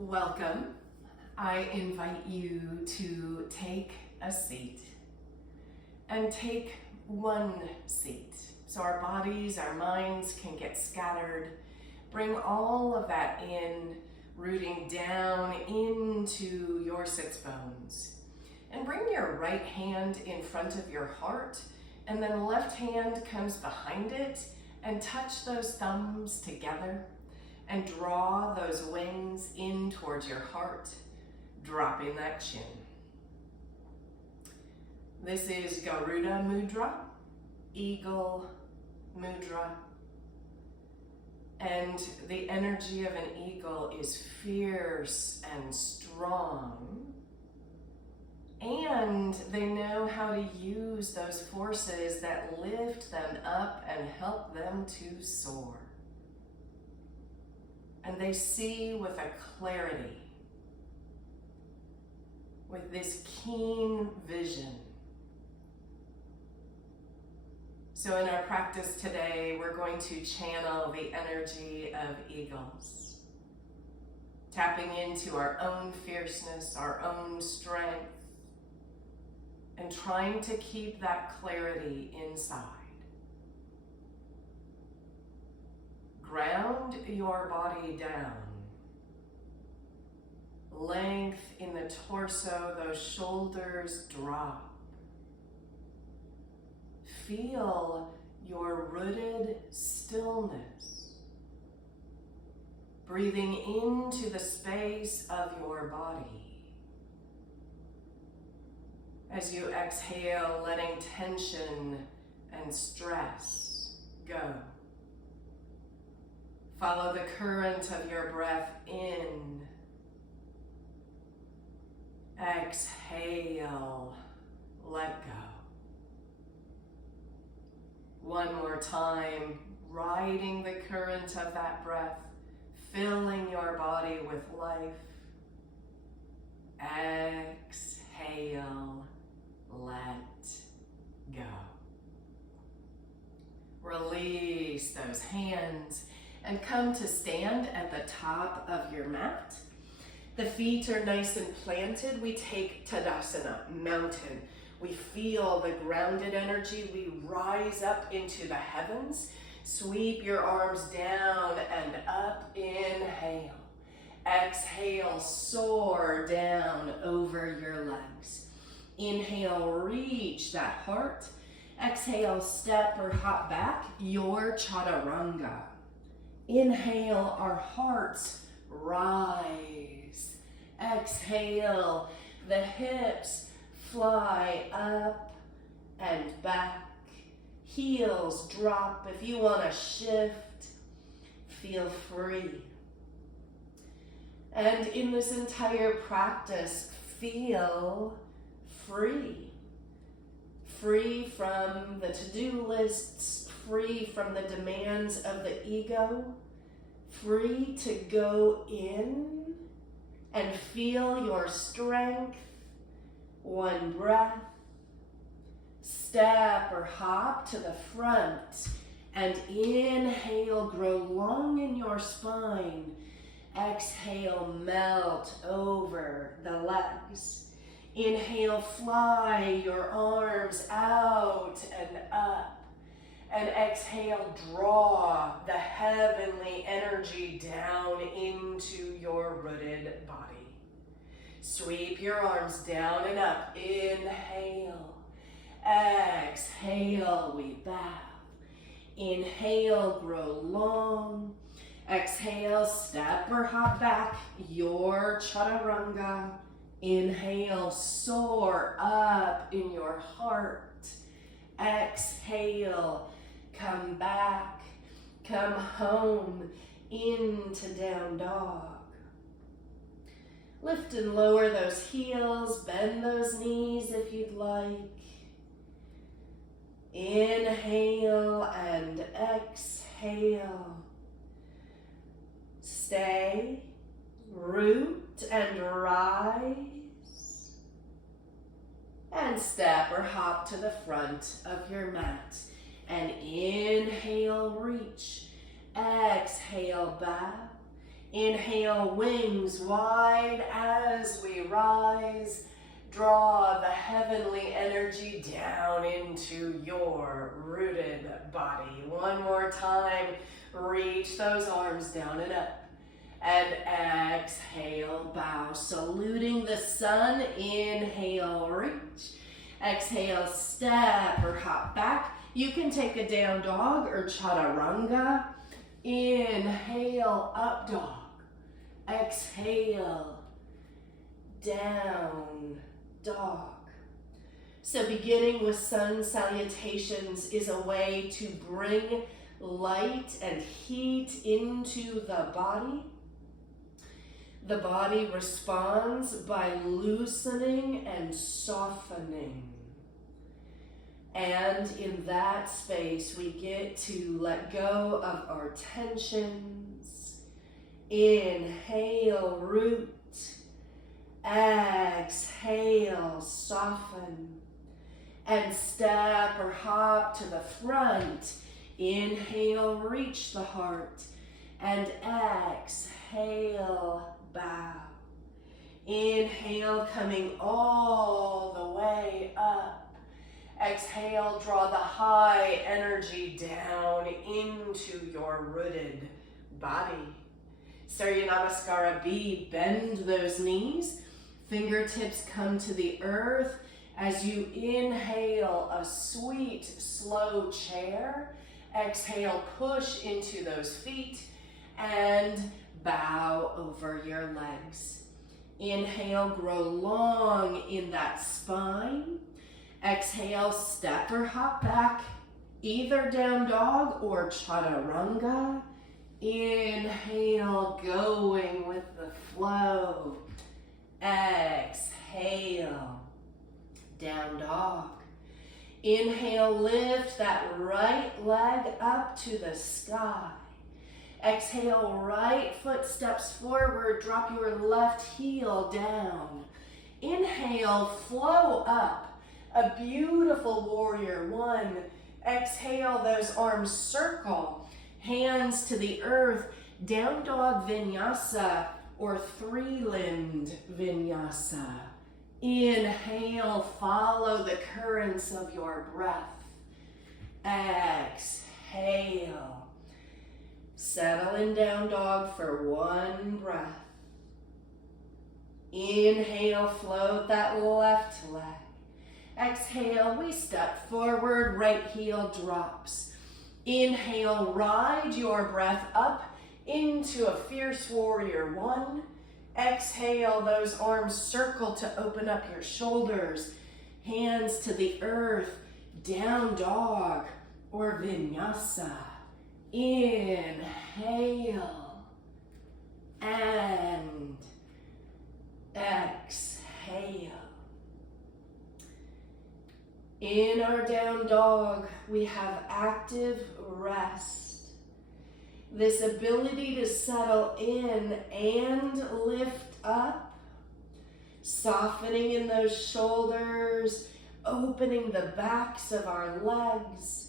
Welcome. I invite you to take a seat and take one seat so our bodies, our minds can get scattered. Bring all of that in, rooting down into your sits bones. And bring your right hand in front of your heart, and then left hand comes behind it, and touch those thumbs together and draw those wings in towards your heart, dropping that chin. This is Garuda Mudra, Eagle Mudra. And the energy of an eagle is fierce and strong. And they know how to use those forces that lift them up and help them to soar. And they see with a clarity, with this keen vision. So in our practice today, we're going to channel the energy of eagles, tapping into our own fierceness, our own strength, and trying to keep that clarity inside. Ground your body down. Length in the torso, those shoulders drop. Feel your rooted stillness. Breathing into the space of your body. As you exhale, letting tension and stress go. Follow the current of your breath in. Exhale, let go. One more time, riding the current of that breath, filling your body with life. Exhale, let go. Release those hands and come to stand at the top of your mat. The feet are nice and planted. We take Tadasana, mountain. We feel the grounded energy. We rise up into the heavens. Sweep your arms down and up. Inhale. Exhale, soar down over your legs. Inhale, reach that heart. Exhale, step or hop back, your chaturanga. Inhale, our hearts rise. Exhale, the hips fly up and back. Heels drop. If you want to shift, feel free. And in this entire practice, feel free. Free from the to-do lists, free from the demands of the ego, free to go in and feel your strength. One breath. Step or hop to the front and inhale, grow long in your spine. Exhale, melt over the legs. Inhale, fly your arms out and up. And exhale, draw the heavenly energy down into your rooted body. Sweep your arms down and up. Inhale. Exhale, we bow. Inhale, grow long. Exhale, step or hop back, your chaturanga. Inhale, soar up in your heart. Exhale, come back, come home into down dog. Lift and lower those heels, bend those knees if you'd like. Inhale and exhale. Stay, root and rise. And step or hop to the front of your mat. And inhale, reach. Exhale, bow. Inhale, wings wide as we rise. Draw the heavenly energy down into your rooted body. One more time, reach those arms down and up. And exhale, bow, saluting the sun. Inhale, reach. Exhale, step or hop back. You can take a down dog or chaturanga. Inhale, up dog. Exhale, down dog. So beginning with sun salutations is a way to bring light and heat into the body. The body responds by loosening and softening. And in that space, we get to let go of our tensions. Inhale, root. Exhale, soften. And step or hop to the front. Inhale, reach the heart. And exhale, bow. Inhale, coming all the way up. Exhale, draw the high energy down into your rooted body. Surya Namaskara B, bend those knees. Fingertips come to the earth as you inhale a sweet, slow chair. Exhale, push into those feet and bow over your legs. Inhale, grow long in that spine. Exhale, step or hop back, either down dog or chaturanga. Inhale, going with the flow. Exhale, down dog. Inhale, lift that right leg up to the sky. Exhale, right foot steps forward, drop your left heel down. Inhale, flow up. A beautiful warrior one. Exhale, those arms circle. Hands to the earth. Down dog vinyasa or three-limbed vinyasa. Inhale, follow the currents of your breath. Exhale. Settle in down dog for one breath. Inhale, float that left leg. Exhale, we step forward, right heel drops. Inhale, ride your breath up into a fierce warrior one. Exhale, those arms circle to open up your shoulders. Hands to the earth, down dog or vinyasa. Inhale and exhale. In our down dog, we have active rest. This ability to settle in and lift up, softening in those shoulders, opening the backs of our legs.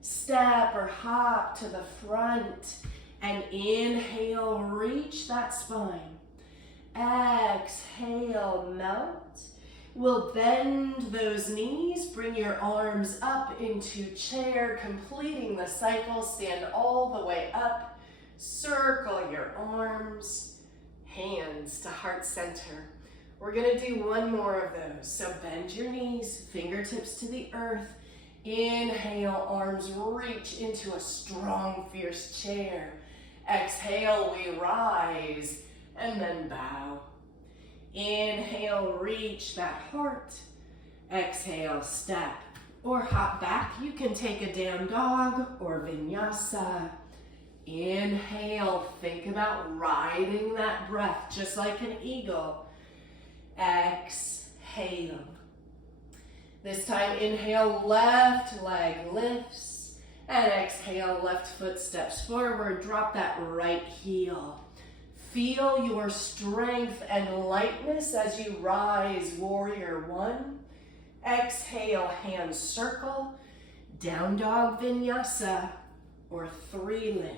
Step or hop to the front and inhale, reach that spine. Exhale, melt. We'll bend those knees, bring your arms up into chair, completing the cycle. Stand all the way up, circle your arms, hands to heart center. We're gonna do one more of those. So bend your knees, fingertips to the earth. Inhale, arms reach into a strong, fierce chair. Exhale, we rise and then bow. Inhale, reach that heart. Exhale, step or hop back. You can take a down dog or vinyasa. Inhale, think about riding that breath just like an eagle. Exhale. This time, inhale, left leg lifts. And exhale, left foot steps forward. Drop that right heel. Feel your strength and lightness as you rise, warrior one. Exhale, hands circle, down dog vinyasa or three-limbed.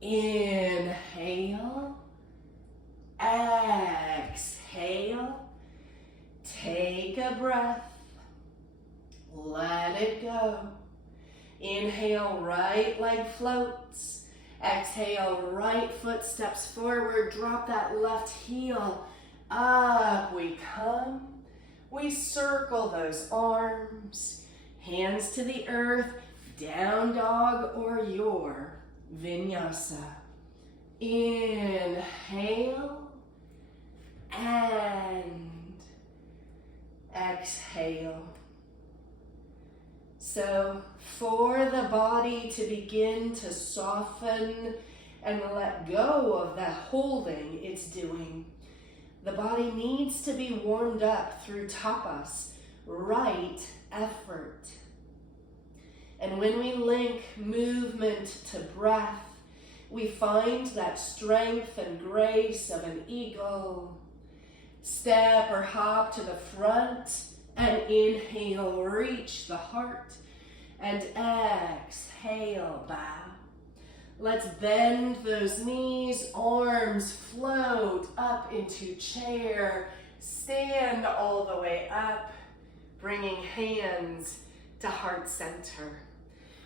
Inhale. Exhale. Take a breath. Let it go. Inhale, right leg floats. Exhale, right foot steps forward. Drop that left heel. Up we come. We circle those arms. Hands to the earth. Down dog or your vinyasa. Inhale and exhale. So for the body to begin to soften and let go of that holding it's doing, the body needs to be warmed up through tapas, right effort. And when we link movement to breath, we find that strength and grace of an eagle. Step or hop to the front and inhale, reach the heart, and exhale, bow. Let's bend those knees, arms float up into chair, stand all the way up, bringing hands to heart center.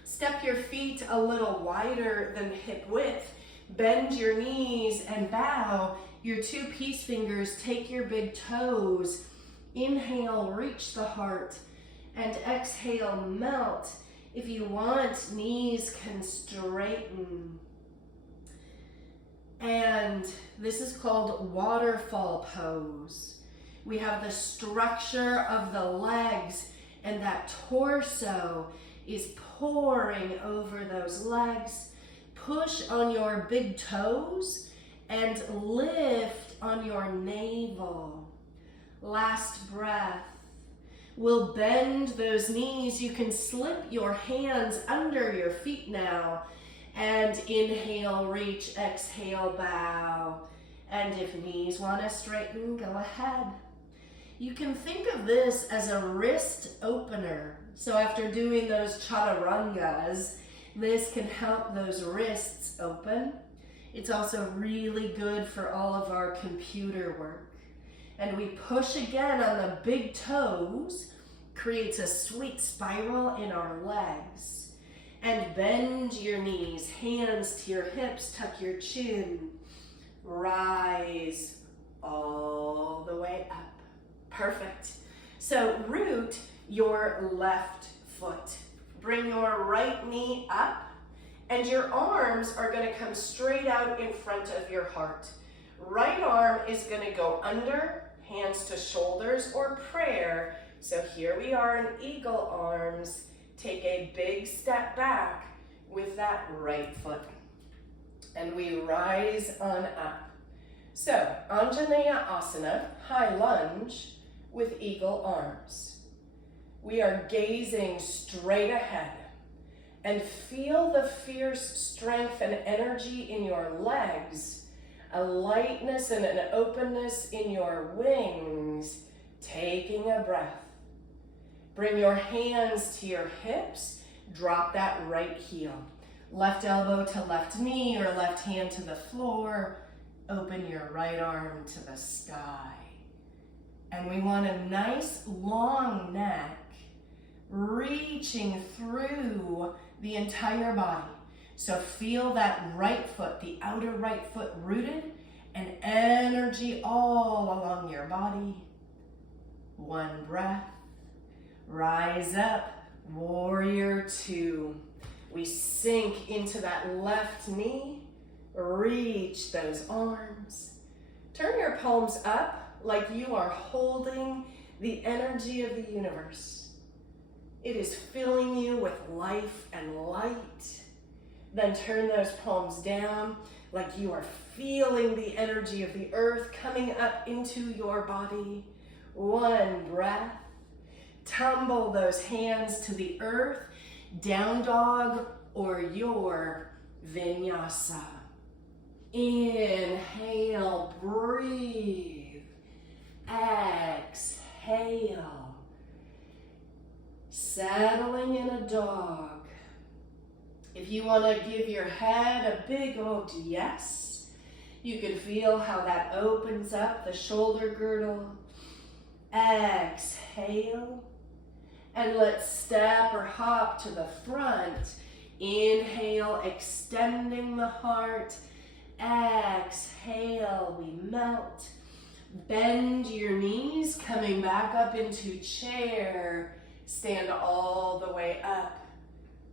Step your feet a little wider than hip width. Bend your knees and bow. Your two peace fingers, take your big toes. Inhale, reach the heart. And exhale, melt. If you want, knees can straighten. And this is called waterfall pose. We have the structure of the legs, and that torso is pouring over those legs. Push on your big toes and lift on your navel. Last breath. We'll bend those knees. You can slip your hands under your feet now. And inhale, reach, exhale, bow. And if knees want to straighten, go ahead. You can think of this as a wrist opener. So after doing those chaturangas, this can help those wrists open. It's also really good for all of our computer work. And we push again on the big toes, creates a sweet spiral in our legs. And bend your knees, hands to your hips, tuck your chin. Rise all the way up. Perfect. So root your left foot. Bring your right knee up, and your arms are going to come straight out in front of your heart. Right arm is going to go under, hands to shoulders or prayer. So here we are in eagle arms. Take a big step back with that right foot. And we rise on up. So Anjaneya Asana, high lunge with eagle arms. We are gazing straight ahead and feel the fierce strength and energy in your legs, a lightness and an openness in your wings, taking a breath. Bring your hands to your hips, drop that right heel. Left elbow to left knee or left hand to the floor, open your right arm to the sky. And we want a nice long neck, reaching through the entire body. So feel that right foot, the outer right foot rooted, and energy all along your body. One breath. Rise up, warrior two. We sink into that left knee, reach those arms. Turn your palms up like you are holding the energy of the universe. It is filling you with life and light. Then turn those palms down like you are feeling the energy of the earth coming up into your body. One breath. Tumble those hands to the earth, down dog or your vinyasa. Inhale, breathe. Exhale. Settling in a dog. If you want to give your head a big old yes, you can feel how that opens up the shoulder girdle. Exhale. And let's step or hop to the front. Inhale, extending the heart. Exhale, we melt. Bend your knees, coming back up into chair. Stand all the way up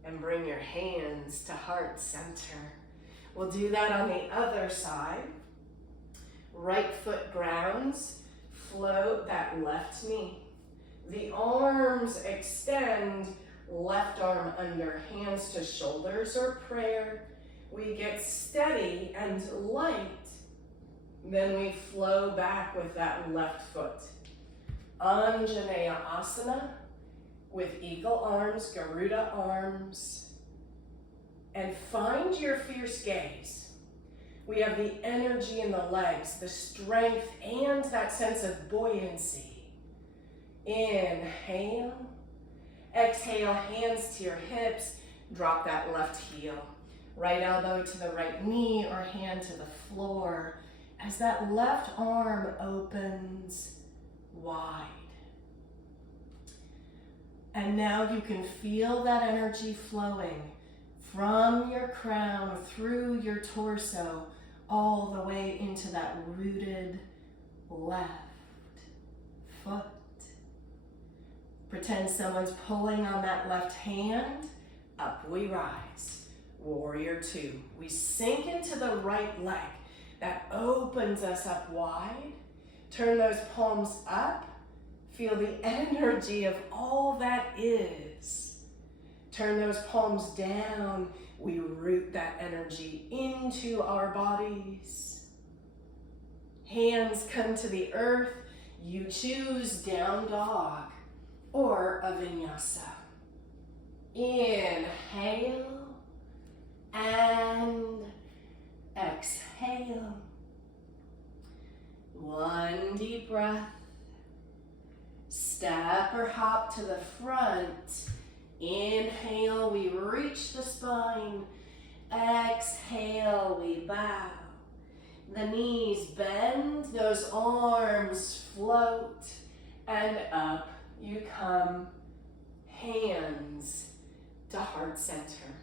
and bring your hands to heart center. We'll do that on the other side. Right foot grounds, float that left knee. The arms extend, left arm under, hands to shoulders or prayer. We get steady and light. Then we flow back with that left foot. Anjaneya Asana with eagle arms, Garuda arms. And find your fierce gaze. We have the energy in the legs, the strength, and that sense of buoyancy. Inhale. Exhale, hands to your hips. Drop that left heel. Right elbow to the right knee or hand to the floor as that left arm opens wide. And now you can feel that energy flowing from your crown through your torso all the way into that rooted left foot. Pretend someone's pulling on that left hand. Up we rise. Warrior two. We sink into the right leg. That opens us up wide. Turn those palms up. Feel the energy of all that is. Turn those palms down. We root that energy into our bodies. Hands come to the earth. You choose down dog or a vinyasa. Inhale and exhale. One deep breath. Step or hop to the front. Inhale, we reach the spine. Exhale, we bow. The knees bend, those arms float, and up you come, hands to heart center.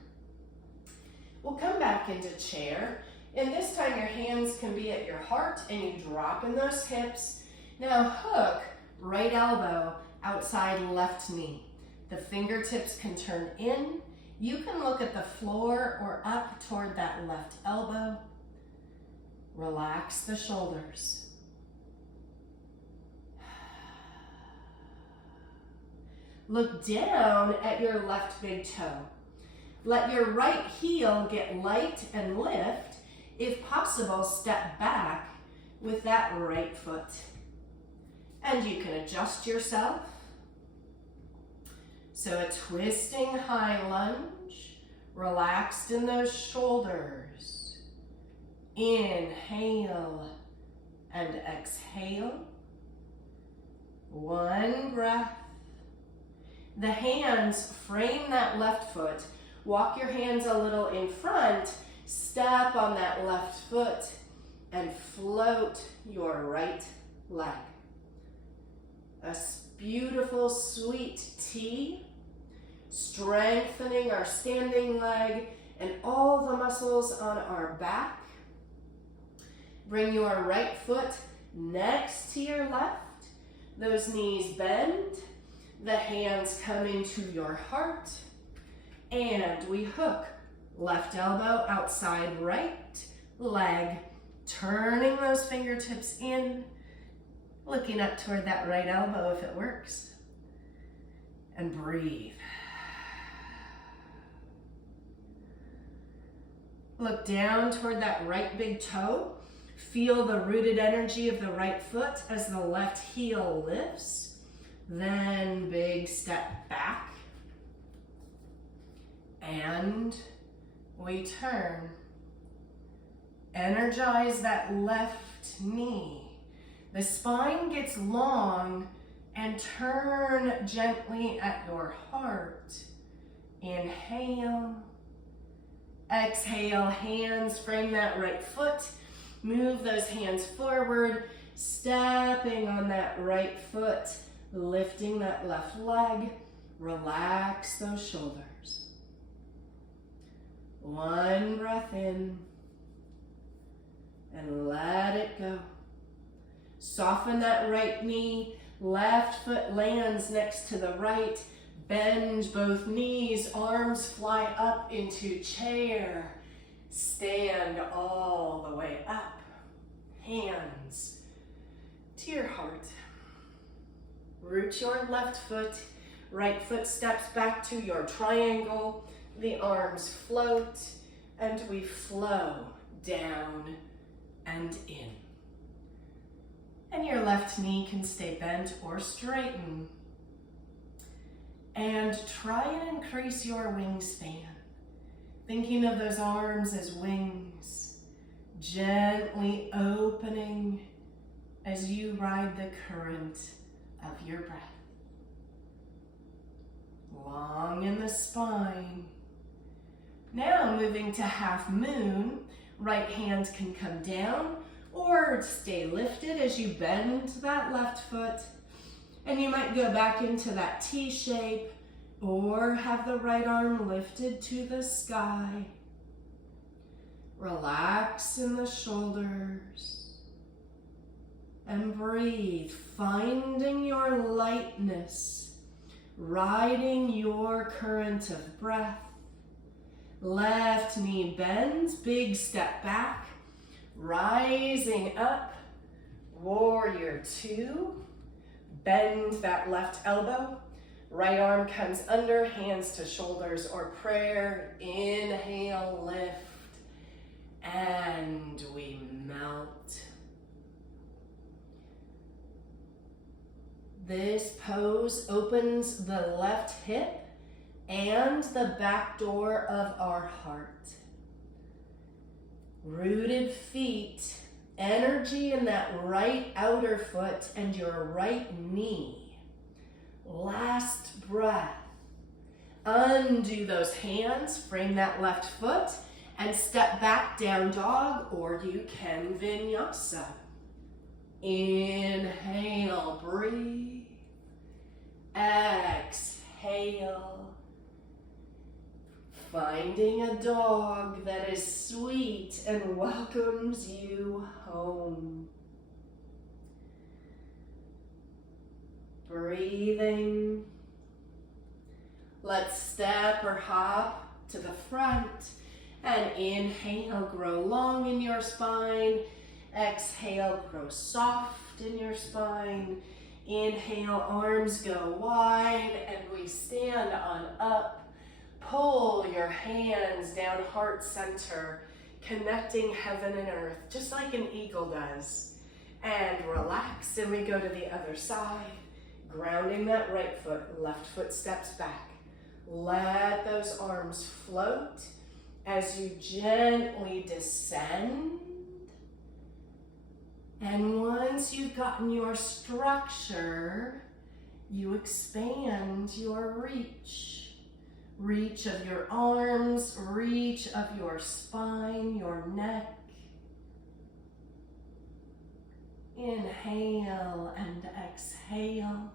We'll come back into chair, and this time your hands can be at your heart and you drop in those hips. Now hook right elbow outside left knee. The fingertips can turn in. You can look at the floor or up toward that left elbow. Relax the shoulders. Look down at your left big toe. Let your right heel get light and lift. If possible, step back with that right foot. And you can adjust yourself. So a twisting high lunge, relaxed in those shoulders. Inhale and exhale. One breath. The hands frame that left foot. Walk your hands a little in front. Step on that left foot and float your right leg. A beautiful sweet T, strengthening our standing leg and all the muscles on our back. Bring your right foot next to your left. Those knees bend. The hands come into your heart. And we hook. Left elbow outside right leg. Turning those fingertips in. Looking up toward that right elbow if it works. And breathe. Look down toward that right big toe. Feel the rooted energy of the right foot as the left heel lifts. Then big step back. And we turn. Energize that left knee. The spine gets long and turn gently at your heart. Inhale Exhale, hands frame that right foot. Move those hands forward, stepping on that right foot, lifting that left leg. Relax those shoulders. One breath in and let it go. Soften that right knee. Left foot lands next to the right. Bend both knees, arms fly up into chair. Stand all the way up. Hands to your heart. Root your left foot. Right foot steps back to your triangle. The arms float and we flow down and in. And your left knee can stay bent or straighten. And try and increase your wingspan. Thinking of those arms as wings, gently opening as you ride the current of your breath. Long in the spine. Now moving to half moon, right hand can come down or stay lifted as you bend that left foot. And you might go back into that T shape or have the right arm lifted to the sky. Relax in the shoulders and breathe, finding your lightness, riding your current of breath. Left knee bends, big step back, rising up, warrior two. Bend that left elbow, right arm comes under, hands to shoulders or prayer. Inhale, lift, and we melt. This pose opens the left hip and the back door of our heart. Rooted feet, energy in that right outer foot and your right knee. Last breath. Undo those hands, frame that left foot, and step back, down dog, or you can vinyasa. Inhale, breathe. Exhale. Finding a dog that is sweet and welcomes you home. Breathing. Let's step or hop to the front and inhale, grow long in your spine. Exhale, grow soft in your spine. Inhale, arms go wide and we stand on up. Pull your hands down heart center, connecting heaven and earth, just like an eagle does. And relax, and we go to the other side, grounding that right foot, left foot steps back. Let those arms float as you gently descend. And once you've gotten your structure, you expand your reach. Reach of your arms, reach of your spine, your neck. Inhale and exhale.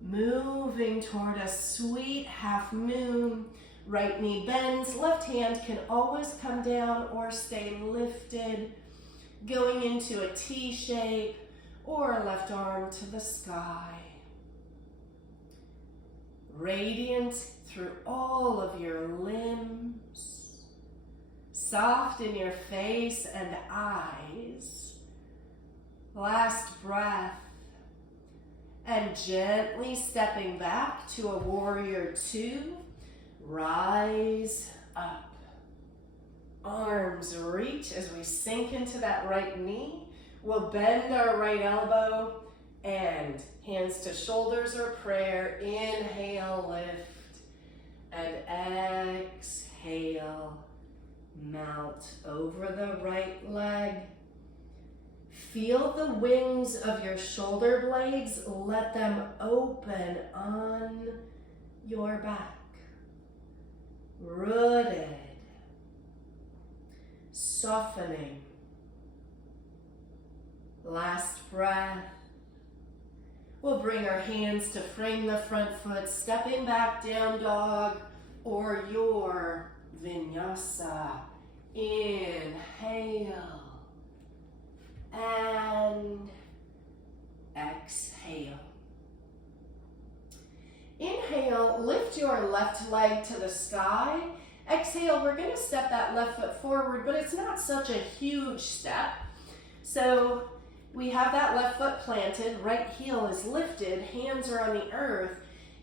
Moving toward a sweet half moon. Right knee bends, left hand can always come down or stay lifted. Going into a T shape or left arm to the sky. Radiant through all of your limbs. Soft in your face and eyes. Last breath. And gently stepping back to a warrior two. Rise up. Arms reach as we sink into that right knee. We'll bend our right elbow and hands to shoulders or prayer. Inhale, lift, and exhale, melt over the right leg. Feel the wings of your shoulder blades. Let them open on your back. Root softening. Last breath. We'll bring our hands to frame the front foot, stepping back, down dog, or your vinyasa. Inhale and exhale. Inhale, lift your left leg to the sky. Exhale, we're going to step that left foot forward, but it's not such a huge step. So we have that left foot planted, right heel is lifted, hands are on the earth.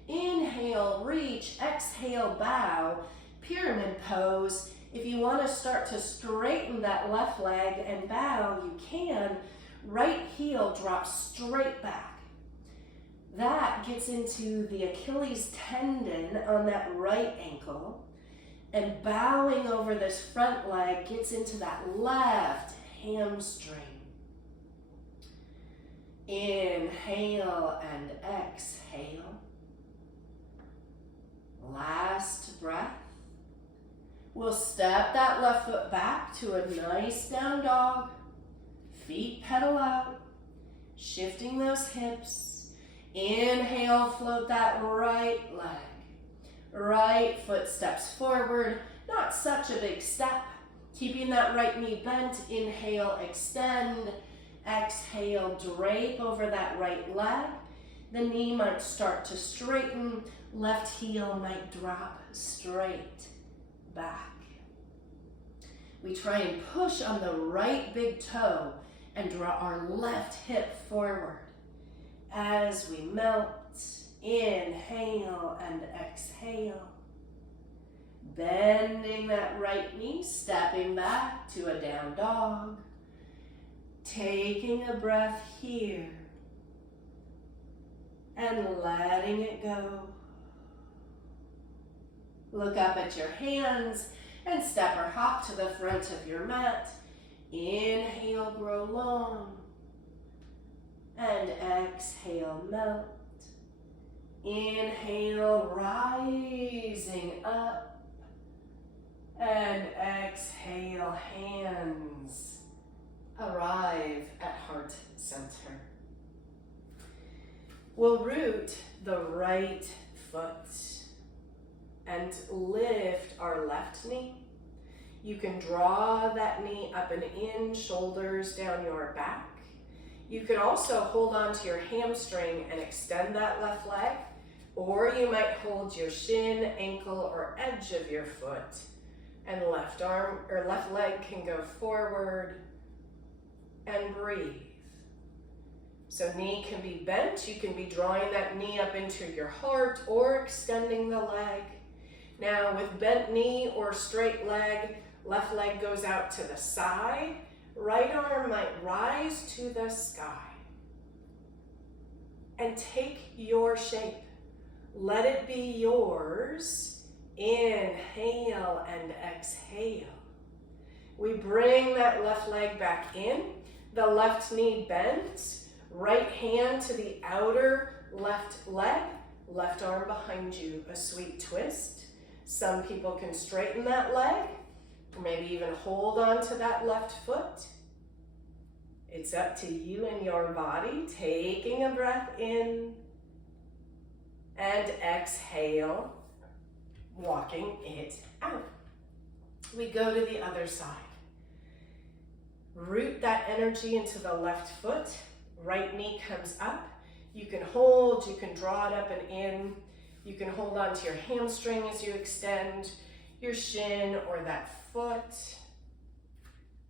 Inhale, reach, exhale, bow, pyramid pose. If you want to start to straighten that left leg and bow, you can. Right heel drops straight back. That gets into the Achilles tendon on that right ankle. And bowing over this front leg gets into that left hamstring. Inhale and exhale. Last breath. We'll step that left foot back to a nice down dog. Feet pedal out. Shifting those hips. Inhale, float that right leg. Right foot steps forward. Not such a big step. Keeping that right knee bent. Inhale, extend. Exhale, drape over that right leg. The knee might start to straighten. Left heel might drop straight back. We try and push on the right big toe and draw our left hip forward. As we melt, inhale and exhale. Bending that right knee, stepping back to a down dog. Taking a breath here and letting it go. Look up at your hands and step or hop to the front of your mat. Inhale, grow long. And exhale, melt. Inhale, rising up. And exhale, hands arrive at heart center. We'll root the right foot and lift our left knee. You can draw that knee up and in, shoulders down your back. You can also hold on to your hamstring and extend that left leg, or you might hold your shin, ankle, or edge of your foot, and left arm or left leg can go forward and breathe. So knee can be bent. You can be drawing that knee up into your heart or extending the leg. Now with bent knee or straight leg, left leg goes out to the side. Right arm might rise to the sky. And take your shape. Let it be yours. Inhale and exhale. We bring that left leg back in. The left knee bent. Right hand to the outer left leg. Left arm behind you. A sweet twist. Some people can straighten that leg. Or maybe even hold on to that left foot. It's up to you and your body. Taking a breath in and exhale, walking it out. We go to the other side. Root that energy into the left foot. Right knee comes up. You can hold, you can draw it up and in. You can hold on to your hamstring as you extend your shin or that foot.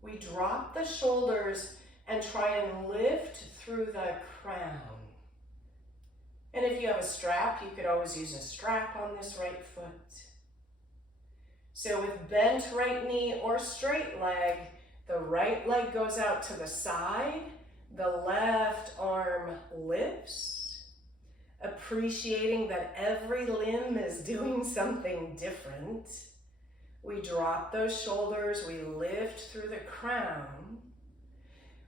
We drop the shoulders and try and lift through the crown. And if you have a strap, you could always use a strap on this right foot. So with bent right knee or straight leg, the right leg goes out to the side, the left arm lifts, appreciating that every limb is doing something different. We drop those shoulders, we lift through the crown.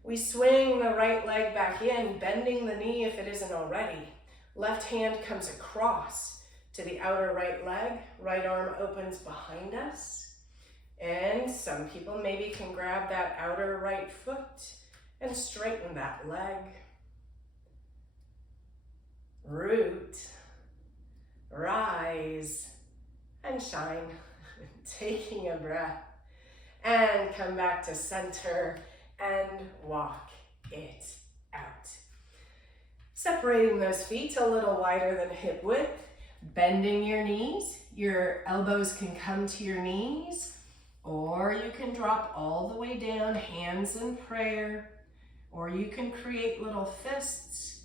We swing the right leg back in, bending the knee if it isn't already. Left hand comes across to the outer right leg. Right arm opens behind us. And some people maybe can grab that outer right foot and straighten that leg. Root, rise, and shine. Taking a breath. And come back to center and walk it out. Separating those feet a little wider than hip width. Bending your knees. Your elbows can come to your knees, or you can drop all the way down, hands in prayer, or you can create little fists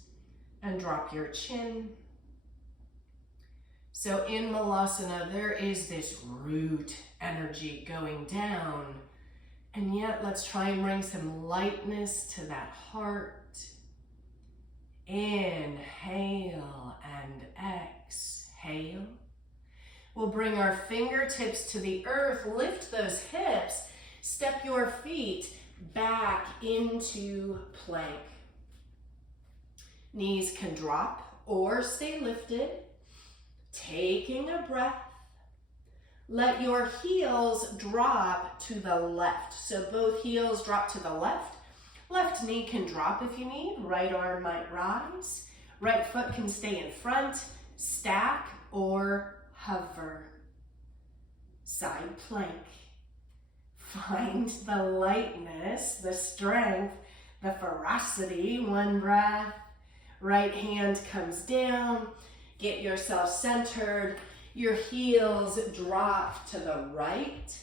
and drop your chin. So in Malasana, there is this root energy going down, and yet let's try and bring some lightness to that heart. Inhale and exhale. We'll bring our fingertips to the earth, lift those hips, step your feet back into plank. Knees can drop or stay lifted. Taking a breath. Let your heels drop to the left. So both heels drop to the left. Left knee can drop if you need. Right arm might rise. Right foot can stay in front. Stack or hover. Side plank. Find the lightness, the strength, the ferocity. One breath. Right hand comes down. Get yourself centered. Your heels drop to the right.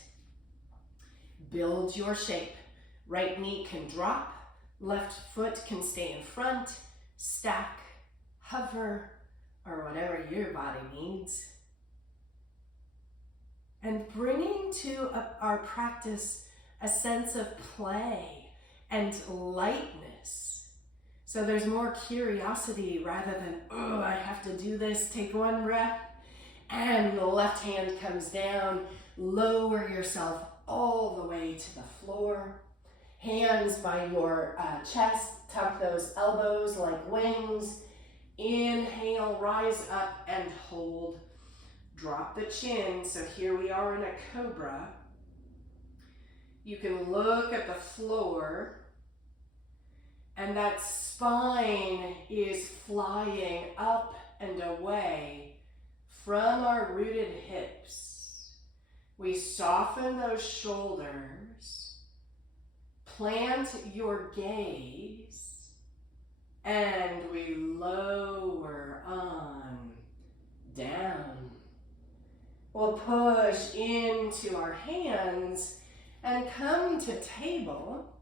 Build your shape. Right knee can drop. Left foot can stay in front. Stack, hover, or whatever your body needs. And bringing to our practice a sense of play and lightness. So there's more curiosity rather than, oh, I have to do this. Take one breath, and the left hand comes down. Lower yourself all the way to the floor. Hands by your chest, tuck those elbows like wings. Inhale, rise up and hold. Drop the chin. So here we are in a cobra. You can look at the floor, and that spine is flying up and away from our rooted hips. We soften those shoulders. Plant your gaze, and we lower on down. We'll push into our hands and come to table.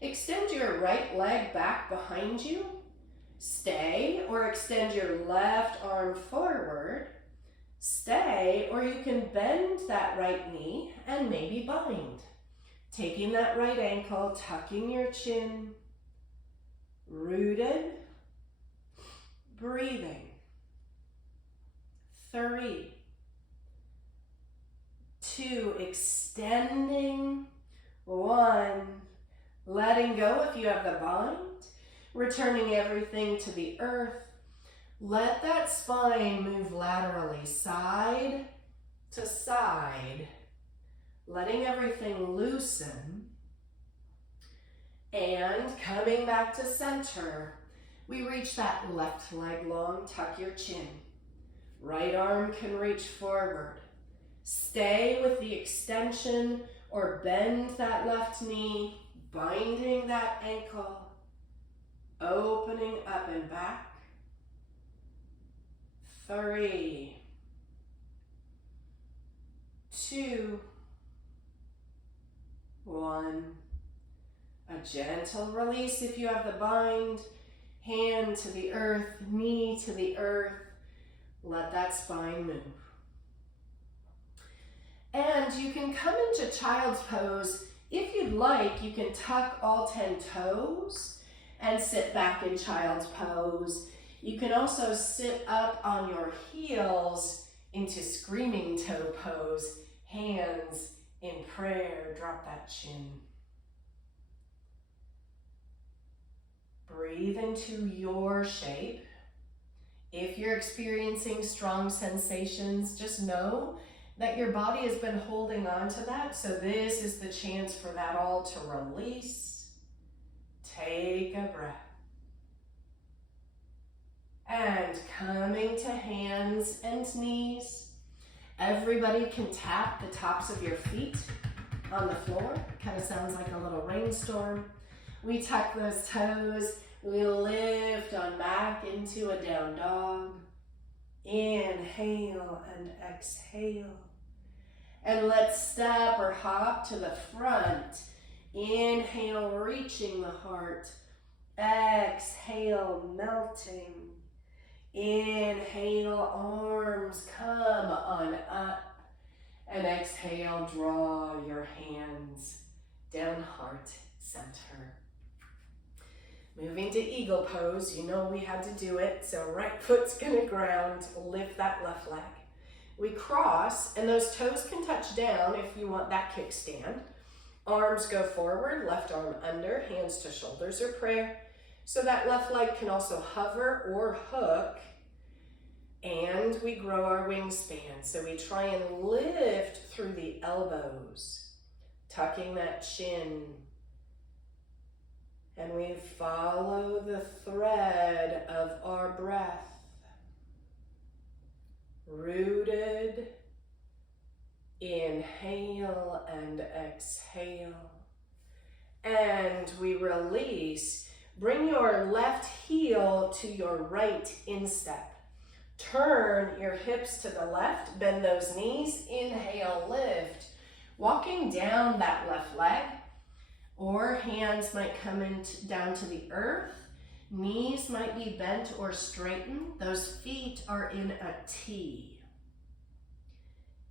Extend your right leg back behind you. Stay, or extend your left arm forward. Stay, or you can bend that right knee and maybe bind. Taking that right ankle, tucking your chin. Rooted. Breathing. 3, 2, extending. 1, letting go if you have the bind. Returning everything to the earth. Let that spine move laterally, side to side. Letting everything loosen. And coming back to center, we reach that left leg long, tuck your chin. Right arm can reach forward. Stay with the extension or bend that left knee, binding that ankle, opening up and back. 3, 2, 1. A gentle release if you have the bind. Hand to the earth, knee to the earth. Let that spine move. And you can come into child's pose. If you'd like, you can tuck all 10 toes and sit back in child's pose. You can also sit up on your heels into screaming toe pose. Hands in prayer, drop that chin. Breathe into your shape. If you're experiencing strong sensations, just know that your body has been holding on to that. So this is the chance for that all to release. Take a breath. And coming to hands and knees. Everybody can tap the tops of your feet on the floor. Kind of sounds like a little rainstorm. We tuck those toes. We lift on back into a down dog. Inhale and exhale. And let's step or hop to the front. Inhale, reaching the heart. Exhale, melting. Inhale, arms come on up. And exhale, draw your hands down heart center. Moving to eagle pose, you know we had to do it. So right foot's gonna ground, lift that left leg. We cross, and those toes can touch down if you want that kickstand. Arms go forward, left arm under, hands to shoulders or prayer. So that left leg can also hover or hook. And we grow our wingspan. So we try and lift through the elbows, tucking that chin. And we follow the thread of our breath. Rooted, inhale and exhale. And we release. Bring your left heel to your right instep. Turn your hips to the left, bend those knees, inhale, lift. Walking down that left leg, or hands might come down to the earth. Knees might be bent or straightened. Those feet are in a T.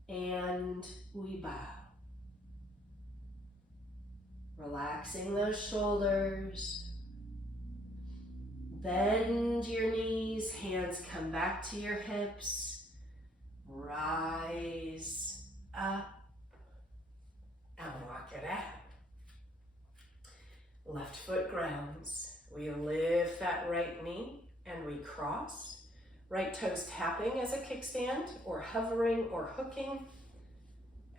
And we bow. Relaxing those shoulders. Bend your knees, hands come back to your hips. Rise up and walk it out. Left foot grounds. We lift that right knee and we cross. Right toes tapping as a kickstand or hovering or hooking.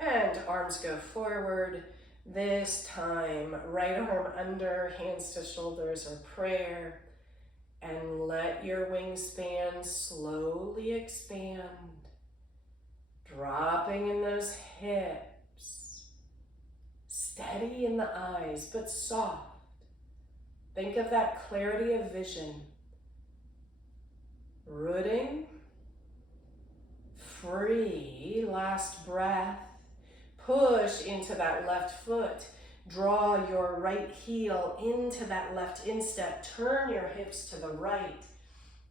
And arms go forward. This time, right arm under, hands to shoulders or prayer. And let your wingspan slowly expand. Dropping in those hips. Steady in the eyes, but soft. Think of that clarity of vision. Rooting. Free. Last breath. Push into that left foot. Draw your right heel into that left instep. Turn your hips to the right.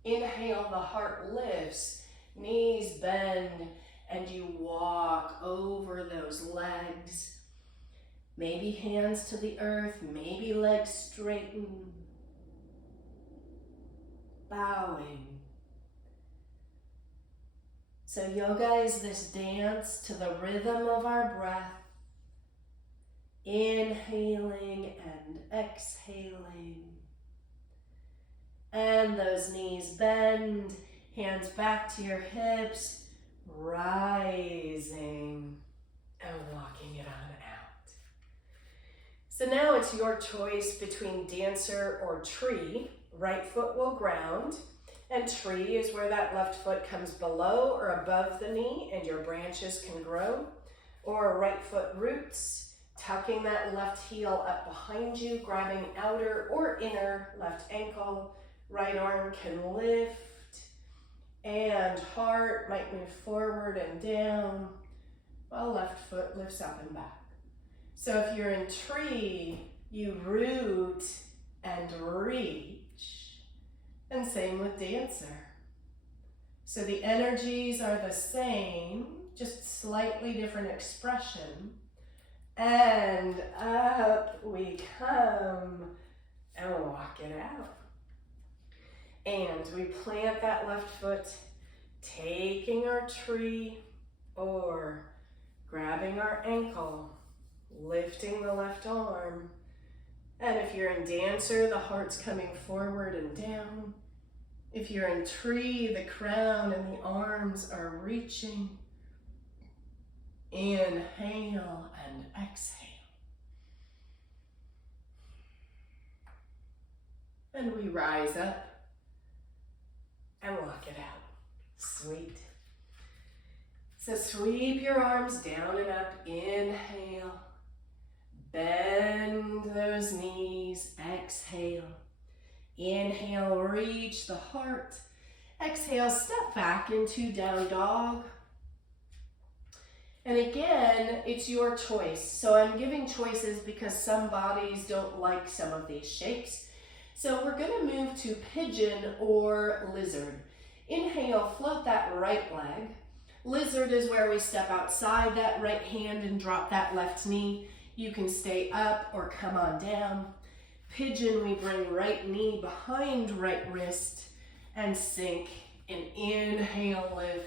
Inhale, the heart lifts. Knees bend, and you walk over those legs. Maybe hands to the earth, maybe legs straighten. Bowing. So yoga is this dance to the rhythm of our breath. Inhaling and exhaling. And those knees bend, hands back to your hips, rising and walking it on out. So now it's your choice between dancer or tree. Right foot will ground, and tree is where that left foot comes below or above the knee and your branches can grow. Or right foot roots, tucking that left heel up behind you, grabbing outer or inner left ankle. Right arm can lift, and heart might move forward and down, while left foot lifts up and back. So if you're in tree, you root and reach, and same with dancer. So the energies are the same, just slightly different expression. And up we come and walk it out. And we plant that left foot, taking our tree or grabbing our ankle, lifting the left arm. And if you're in dancer, the heart's coming forward and down. If you're in tree, the crown and the arms are reaching. Inhale and exhale. And we rise up and walk it out. Sweet. So sweep your arms down and up. Inhale. Bend those knees. Exhale. Inhale, reach the heart. Exhale, step back into down dog. And again, it's your choice. So I'm giving choices because some bodies don't like some of these shapes. So we're going to move to pigeon or lizard. Inhale, float that right leg. Lizard is where we step outside that right hand and drop that left knee. You can stay up or come on down. Pigeon, we bring right knee behind right wrist and sink. And inhale, lift.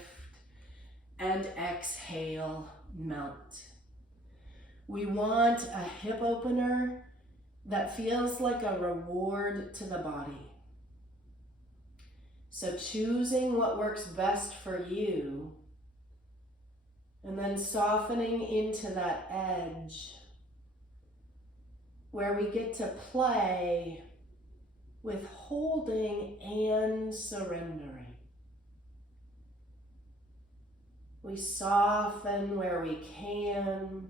And exhale, mount. We want a hip opener that feels like a reward to the body. So choosing what works best for you, and then softening into that edge where we get to play with holding and surrendering. We soften where we can.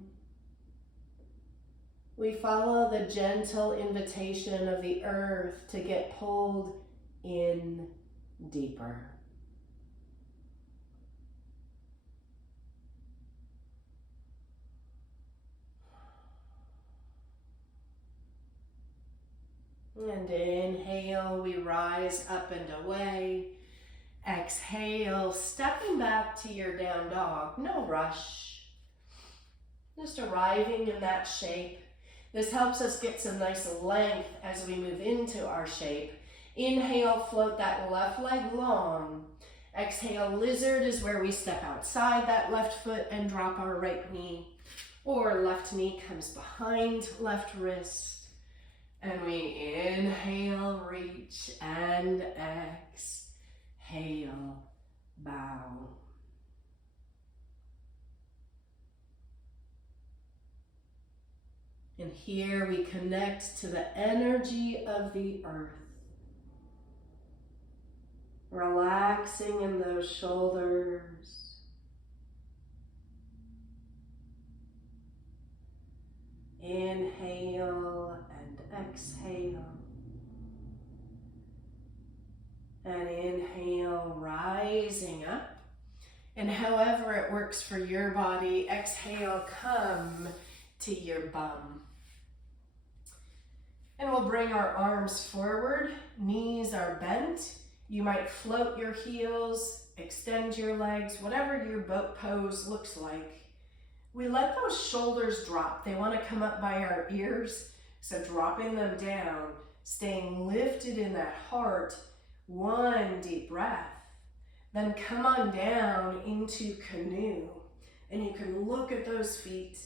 We follow the gentle invitation of the earth to get pulled in deeper. And inhale, we rise up and away. Exhale, stepping back to your down dog. No rush. Just arriving in that shape. This helps us get some nice length as we move into our shape. Inhale, float that left leg long. Exhale, lizard is where we step outside that left foot and drop our right knee. Or left knee comes behind left wrist. And we inhale, reach, and exhale, bow. And here we connect to the energy of the earth. Relaxing in those shoulders. Inhale and exhale. And inhale, rising up. And however it works for your body, exhale, come to your bum. And we'll bring our arms forward, knees are bent. You might float your heels, extend your legs, whatever your boat pose looks like. We let those shoulders drop. They want to come up by our ears, so dropping them down, staying lifted in that heart. One deep breath. Then come on down into canoe. And you can look at those feet.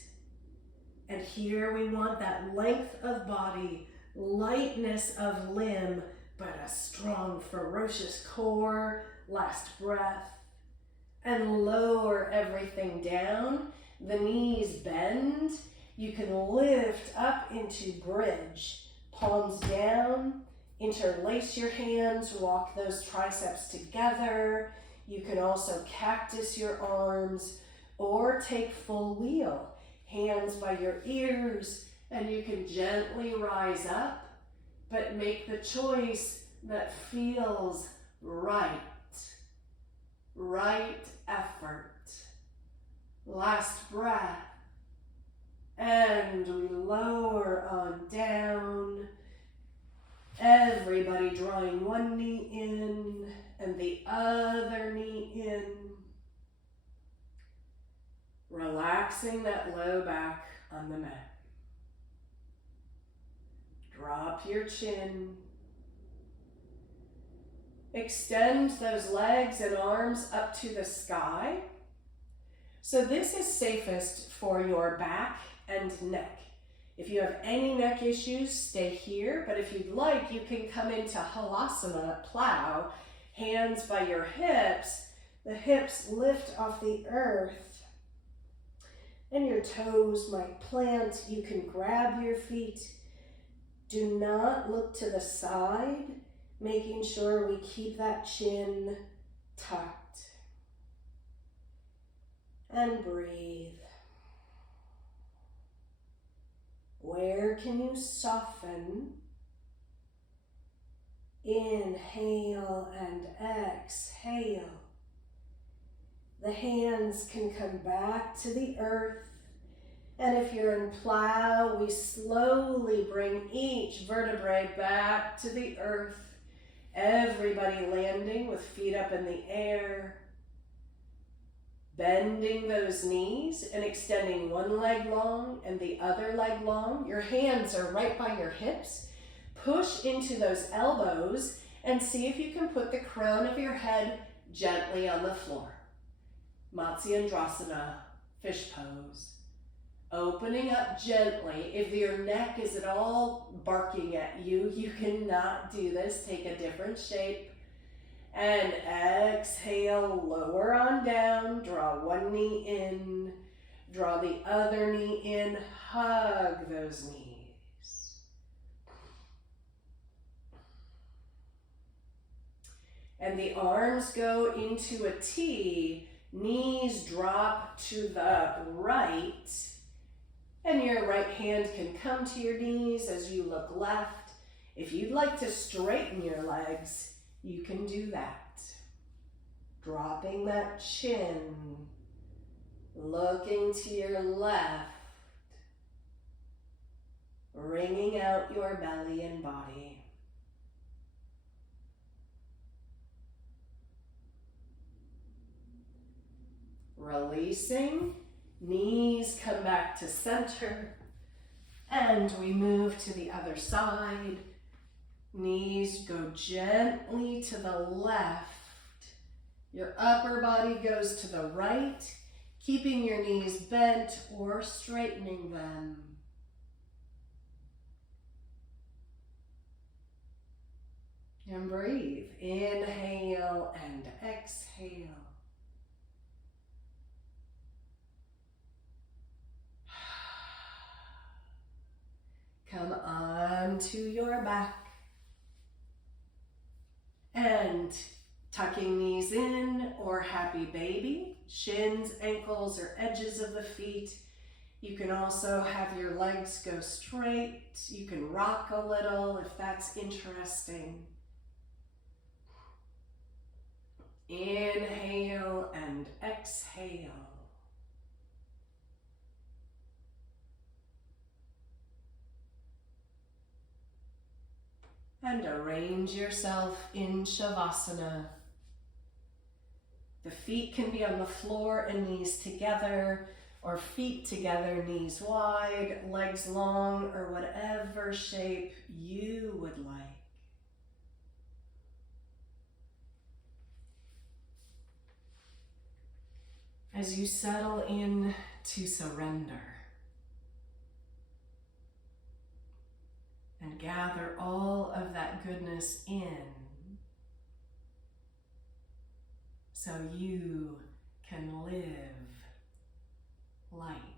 And here we want that length of body, lightness of limb, but a strong, ferocious core. Last breath. And lower everything down. The knees bend. You can lift up into bridge. Palms down. Interlace your hands. Walk those triceps together. You can also cactus your arms or take full wheel. Hands by your ears, and you can gently rise up, but make the choice that feels right. Right effort. Last breath. And we lower on down. Everybody drawing one knee in and the other knee in. Relaxing that low back on the mat. Drop your chin. Extend those legs and arms up to the sky. So this is safest for your back and neck. If you have any neck issues, stay here, but if you'd like, you can come into Halasana, plow, hands by your hips. The hips lift off the earth. and your toes might plant. You can grab your feet. Do not look to the side, making sure we keep that chin tucked. And breathe. Where can you soften? Inhale and exhale. The hands can come back to the earth. And if you're in plow, we slowly bring each vertebrae back to the earth. Everybody landing with feet up in the air. Bending those knees and extending one leg long and the other leg long. Your hands are right by your hips. Push into those elbows and see if you can put the crown of your head gently on the floor. Matsyendrasana, fish pose. Opening up gently. If your neck is at all barking at you, you cannot do this. Take a different shape. And exhale, lower on down. Draw one knee in. Draw the other knee in. Hug those knees. And the arms go into a T. Knees drop to the right. And your right hand can come to your knees as you look left. If you'd like to straighten your legs, you can do that. Dropping that chin, looking to your left, wringing out your belly and body. Releasing, knees come back to center, and we move to the other side. Knees go gently to the left. Your upper body goes to the right, keeping your knees bent or straightening them. And breathe. Inhale and exhale. Come onto your back. And tucking knees in or happy baby, shins, ankles, or edges of the feet. You can also have your legs go straight. You can rock a little if that's interesting. Inhale and exhale. And arrange yourself in Shavasana. The feet can be on the floor and knees together, or feet together, knees wide, legs long, or whatever shape you would like. As you settle in to surrender and gather all of that goodness in so you can live light.